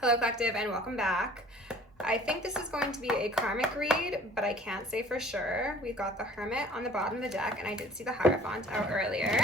Hello Collective and welcome back. I think this is going to be a karmic read, but I can't say for sure. We've got the Hermit on the bottom of the deck, and I did see the Hierophant out earlier.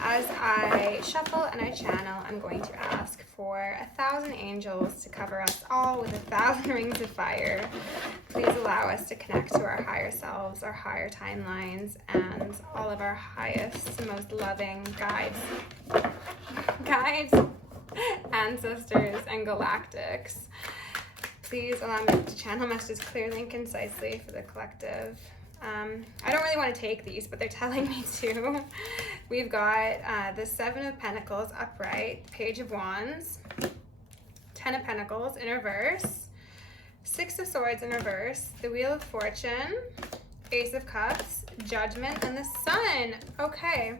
As I shuffle and I channel, I'm going to ask for 1,000 angels to cover us all with 1,000 rings of fire. Please allow us to connect to our higher selves, our higher timelines, and all of our highest, most loving guides, ancestors, and galactics. Please allow me to channel messages clearly and concisely for the collective. I don't really want to take these, but they're telling me to. We've got the Seven of Pentacles upright, Page of Wands, Ten of Pentacles in reverse, Six of Swords in reverse, the Wheel of Fortune, Ace of Cups, Judgment, and the Sun. Okay.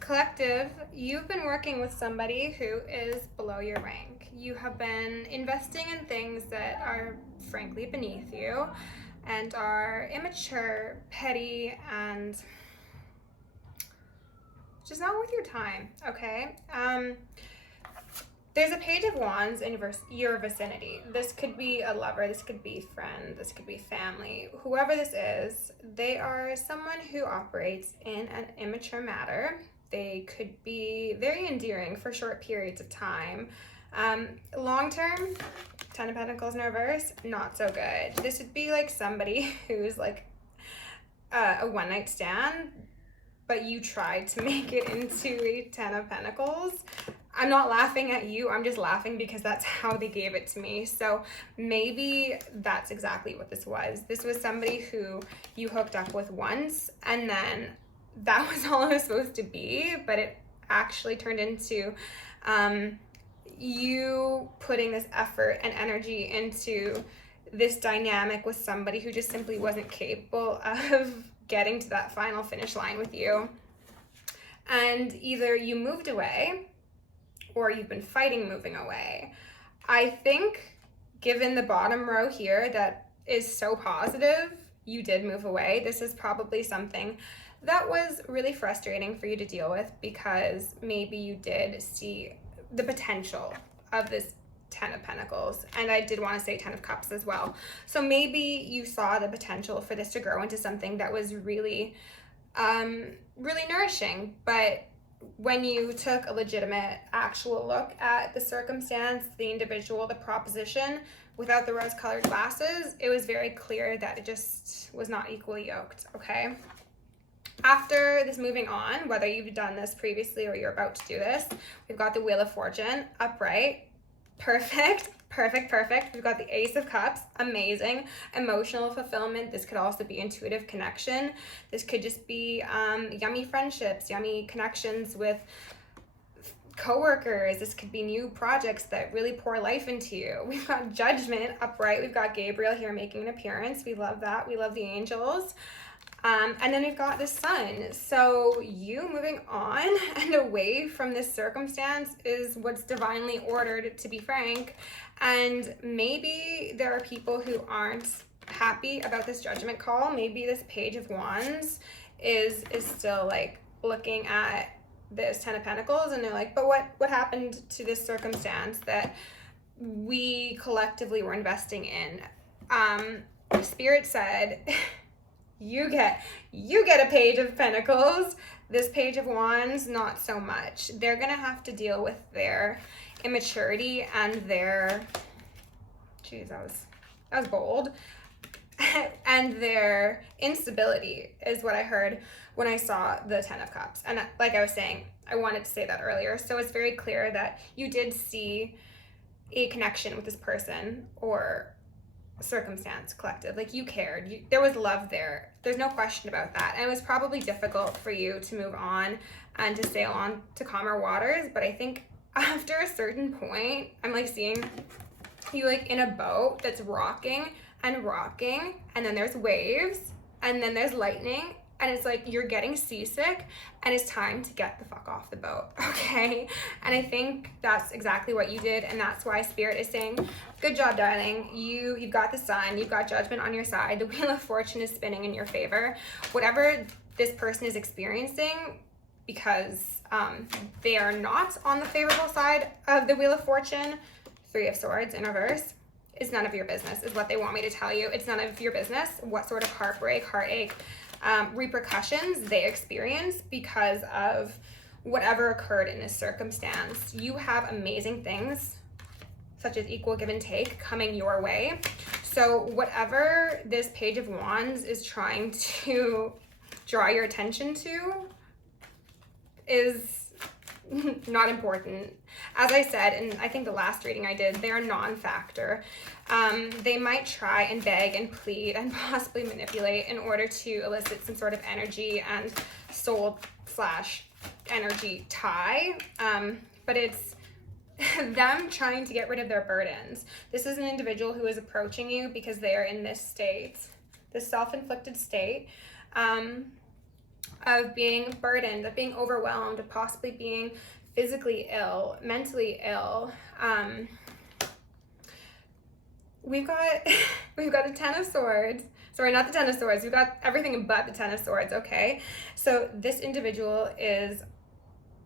Collective, you've been working with somebody who is below your rank. You have been investing in things that are frankly beneath you and are immature, petty, and just not worth your time, okay? There's a Page of Wands in your vicinity. This could be a lover, this could be friend, this could be family. Whoever this is, they are someone who operates in an immature manner. They could be very endearing for short periods of time. Long term, Ten of Pentacles in reverse, not so good. This would be like somebody who's like a one-night stand, but you tried to make it into a Ten of Pentacles. I'm not laughing at you, I'm just laughing because that's how they gave it to me. So maybe that's exactly what this was. This was somebody who you hooked up with once, and then that was all it was supposed to be, but it actually turned into you putting this effort and energy into this dynamic with somebody who just simply wasn't capable of getting to that final finish line with you. And either you moved away or you've been fighting moving away. I think given the bottom row here that is so positive, you did move away. This is probably something that was really frustrating for you to deal with because maybe you did see the potential of this Ten of Pentacles, and I did want to say Ten of Cups as well. So maybe you saw the potential for this to grow into something that was really, really nourishing. But when you took a legitimate, actual look at the circumstance, the individual, the proposition, without the rose-colored glasses, it was very clear that it just was not equally yoked, okay? After this moving on, whether you've done this previously or you're about to do this, we've got the Wheel of Fortune upright. Perfect. We've got the Ace of Cups, amazing. Emotional fulfillment. This could also be intuitive connection. This could just be yummy friendships, yummy connections with coworkers. This could be new projects that really pour life into you. We've got Judgment upright. We've got Gabriel here making an appearance. We love that. We love the angels. And then we've got the Sun. So you moving on and away from this circumstance is what's divinely ordered, to be frank. And maybe there are people who aren't happy about this judgment call. Maybe this Page of Wands is still like looking at this Ten of Pentacles and they're like, but what happened to this circumstance that we collectively were investing in? Spirit said, You get a Page of Pentacles. This Page of Wands, not so much. They're gonna have to deal with their immaturity and their, geez, that was bold, and their instability is what I heard when I saw the Ten of Cups. And like I was saying, I wanted to say that earlier. So it's very clear that you did see a connection with this person or circumstance, collective. Like you cared, there was love there. There's no question about that. And it was probably difficult for you to move on and to sail on to calmer waters. But I think after a certain point, I'm like seeing you like in a boat that's rocking, and then there's waves, and then there's lightning, and it's like you're getting seasick and it's time to get the fuck off the boat, okay? And I think that's exactly what you did, and that's why Spirit is saying, good job, darling. You've got the Sun, you've got Judgment on your side. The Wheel of Fortune is spinning in your favor. Whatever this person is experiencing, because they are not on the favorable side of the Wheel of Fortune, Three of Swords in reverse. Is none of your business, is what they want me to tell you. It's none of your business what sort of heartbreak, heartache, repercussions they experience because of whatever occurred in this circumstance. You have amazing things, such as equal give and take, coming your way. So whatever this Page of Wands is trying to draw your attention to is not important. As I said, and I think the last reading I did, they're a non-factor. They might try and beg and plead and possibly manipulate in order to elicit some sort of energy and soul/energy tie, but it's them trying to get rid of their burdens. This is an individual who is approaching you because they are in this state, this self-inflicted state, of being burdened, of being overwhelmed, of possibly being physically ill, mentally ill. We've got the Ten of Swords. Sorry, not the Ten of Swords. We've got everything but the Ten of Swords, okay? So this individual is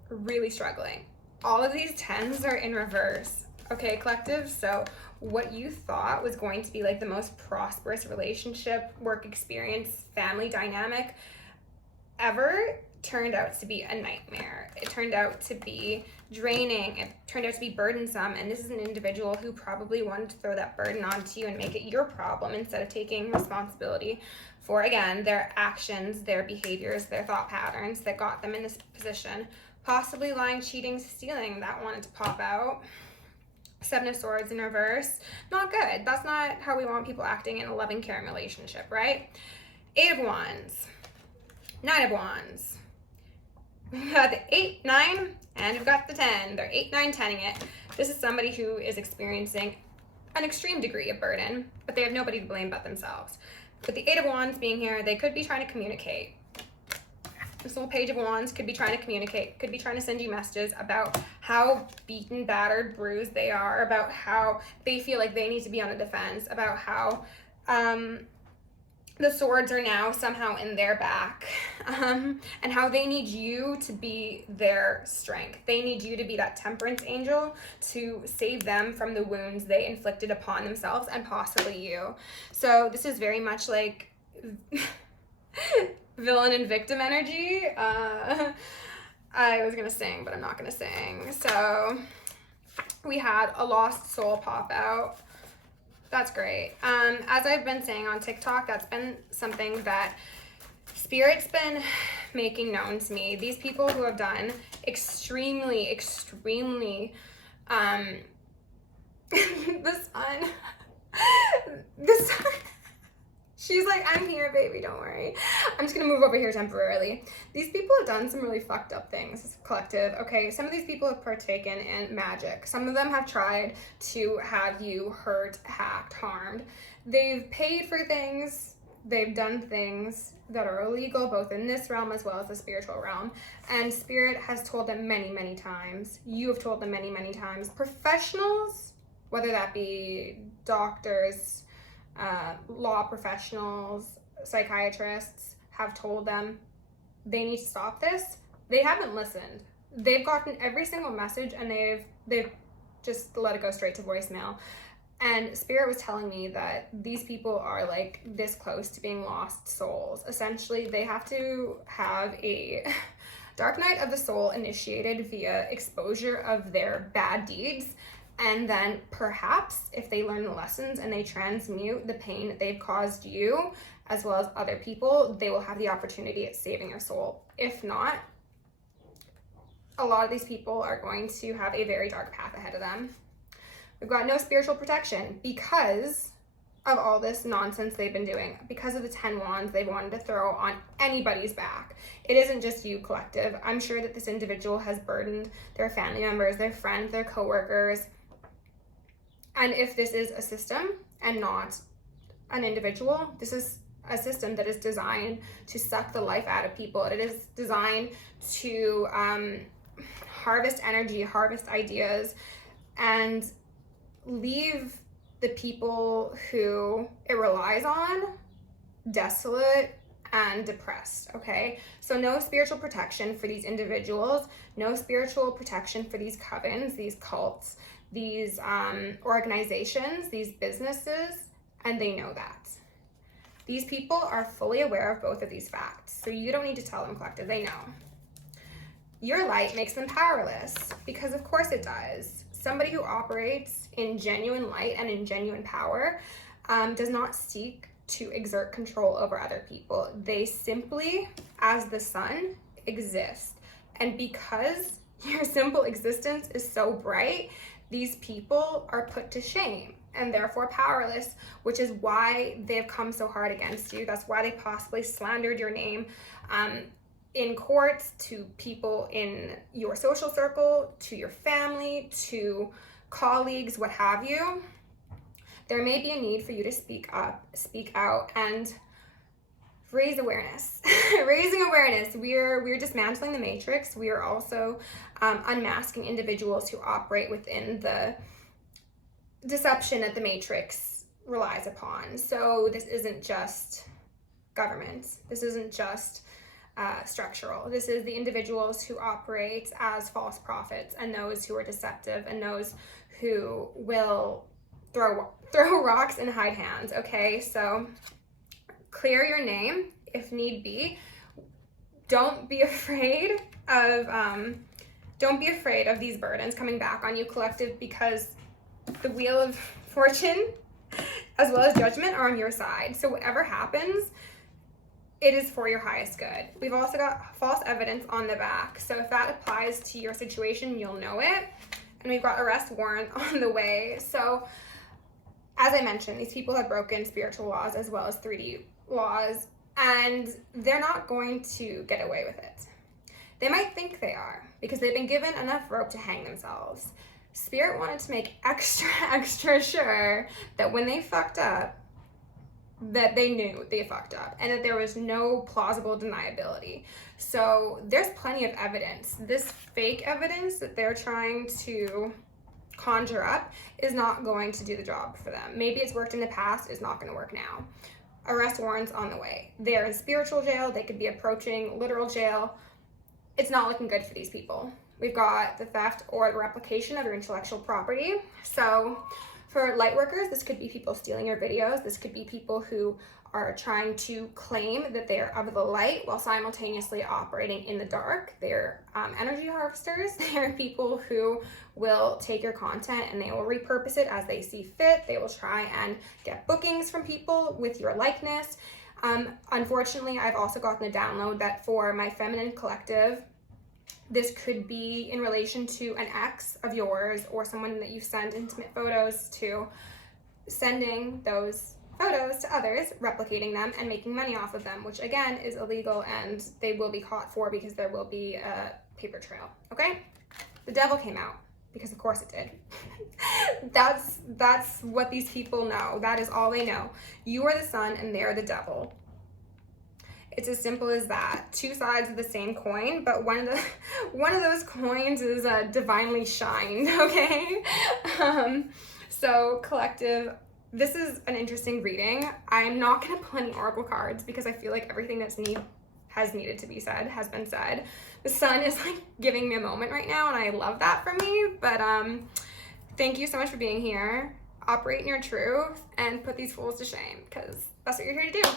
really struggling. All of these tens are in reverse, okay, collective? So what you thought was going to be like the most prosperous relationship, work experience, family dynamic ever turned out to be a nightmare. It turned out to be draining. It turned out to be burdensome. And this is an individual who probably wanted to throw that burden onto you and make it your problem instead of taking responsibility for, again, their actions, their behaviors, their thought patterns that got them in this position. Possibly lying, cheating, stealing, that wanted to pop out. Seven of Swords in reverse. Not good. That's not how we want people acting in a loving, caring relationship, right? Eight of Wands. Nine of Wands. We've got the 8, 9, and we've got the 10. They're 8, 9, 10ing it. This is somebody who is experiencing an extreme degree of burden, but they have nobody to blame but themselves. With the 8 of Wands being here, they could be trying to communicate. This little Page of Wands could be trying to communicate, could be trying to send you messages about how beaten, battered, bruised they are, about how they feel like they need to be on the defense, about how the swords are now somehow in their back, and how they need you to be their strength. They need you to be that temperance angel to save them from the wounds they inflicted upon themselves and possibly you. So this is very much like villain and victim energy. I was gonna sing, but I'm not gonna sing. So we had a lost soul pop out. That's great. As I've been saying on TikTok, that's been something that Spirit's been making known to me. These people who have done extremely, the sun, she's like, I'm here, baby, don't worry. I'm just gonna move over here temporarily. These people have done some really fucked up things, collective. Okay, some of these people have partaken in magic. Some of them have tried to have you hurt, hacked, harmed. They've paid for things. They've done things that are illegal, both in this realm as well as the spiritual realm. And Spirit has told them many, many times. You have told them many, many times. Professionals, whether that be doctors, law professionals, psychiatrists, have told them they need to stop this. They haven't listened. They've gotten every single message and they've just let it go straight to voicemail. And Spirit was telling me that these people are like this close to being lost souls. Essentially, they have to have a dark night of the soul initiated via exposure of their bad deeds. And then perhaps if they learn the lessons and they transmute the pain that they've caused you as well as other people, they will have the opportunity at saving your soul. If not, a lot of these people are going to have a very dark path ahead of them. We've got no spiritual protection because of all this nonsense they've been doing, because of the 10 wands they've wanted to throw on anybody's back. It isn't just you, collective. I'm sure that this individual has burdened their family members, their friends, their coworkers. And if this is a system and not an individual, this is a system that is designed to suck the life out of people. It is designed to harvest energy, harvest ideas, and leave the people who it relies on desolate and depressed, okay? So no spiritual protection for these individuals, no spiritual protection for these covens, these cults, these organizations, these businesses, and they know that. These people are fully aware of both of these facts, so you don't need to tell them, collective, they know. Your light makes them powerless, because of course it does. Somebody who operates in genuine light and in genuine power does not seek to exert control over other people. They simply, as the sun, exist. And because your simple existence is so bright, these people are put to shame and therefore powerless, which is why they've come so hard against you. That's why they possibly slandered your name in courts, to people in your social circle, to your family, to colleagues, what have you. There may be a need for you to speak up, speak out, and raise awareness. Raising awareness. We're dismantling the matrix. We are also unmasking individuals who operate within the deception that the matrix relies upon. So this isn't just government. This isn't just structural. This is the individuals who operate as false prophets, and those who are deceptive, and those who will throw rocks and hide hands. Okay, so clear your name if need be. Don't be afraid of these burdens coming back on you, collective, because the wheel of fortune as well as judgment are on your side. So whatever happens, it is for your highest good. We've also got false evidence on the back. So if that applies to your situation, you'll know it. And we've got arrest warrant on the way. So as I mentioned, these people have broken spiritual laws as well as 3D laws, and they're not going to get away with it. They might think they are, because they've been given enough rope to hang themselves. Spirit wanted to make extra sure that when they fucked up, that they knew they fucked up, and that there was no plausible deniability. So there's plenty of evidence. This fake evidence that they're trying to conjure up is not going to do the job for them. Maybe it's worked in the past, it's not going to work now. Arrest warrants on the way. They're in spiritual jail, they could be approaching literal jail. It's not looking good for these people. We've got the theft or the replication of your intellectual property. So for light workers, this could be people stealing your videos. This could be people who are trying to claim that they are of the light while simultaneously operating in the dark. They're energy harvesters. They're people who will take your content and they will repurpose it as they see fit. They will try and get bookings from people with your likeness. Unfortunately, I've also gotten a download that for my feminine collective, this could be in relation to an ex of yours or someone that you send intimate photos to, sending those photos to others, replicating them, and making money off of them, which again is illegal, and they will be caught for, because there will be a paper trail. Okay? The devil came out, because of course it did. That's what these people know. That is all they know. You are the sun and they're the devil. It's as simple as that. Two sides of the same coin, but one of those coins is divinely shined. Okay. So collective, this is an interesting reading. I'm not going to pull any oracle cards because I feel like everything has needed to be said has been said. The sun is like giving me a moment right now, and I love that for me. But thank you so much for being here. Operate in your truth and put these fools to shame, because that's what you're here to do.